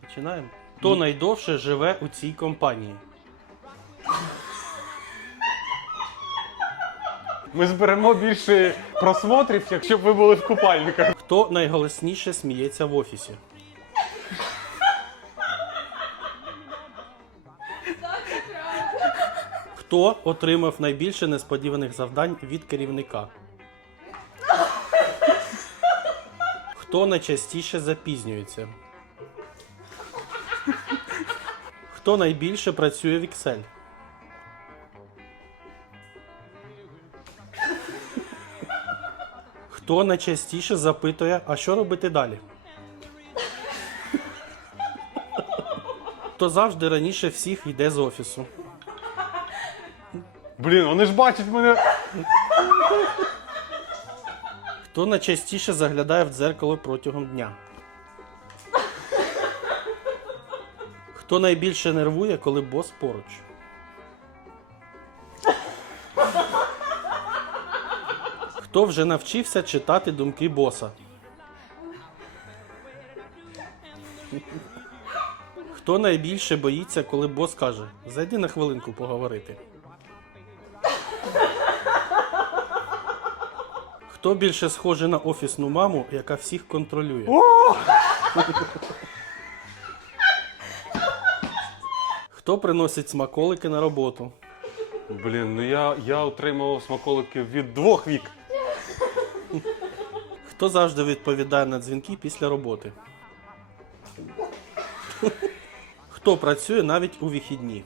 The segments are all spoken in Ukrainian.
Починаємо. Хто найдовше живе у цій компанії? Ми зберемо більше просмотрів, якщо б ви були в купальниках. Хто найголосніше сміється в офісі? Хто отримав найбільше несподіваних завдань від керівника? Хто найчастіше запізнюється? Хто найбільше працює в Excel? Хто найчастіше запитує, а що робити далі? Хто завжди раніше всіх йде з офісу? Блін, вони ж бачать мене. Хто найчастіше заглядає в дзеркало протягом дня? Хто найбільше нервує, коли бос поруч? Хто вже навчився читати думки боса? Хто найбільше боїться, коли бос каже: Зайди на хвилинку поговорити? Хто більше схожий на офісну маму, яка всіх контролює? Хто приносить смаколики на роботу? Блін, ну я, я отримав смаколики від двох вік. Хто завжди відповідає на дзвінки після роботи? Хто працює навіть у вихідні?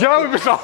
Я вибіжав.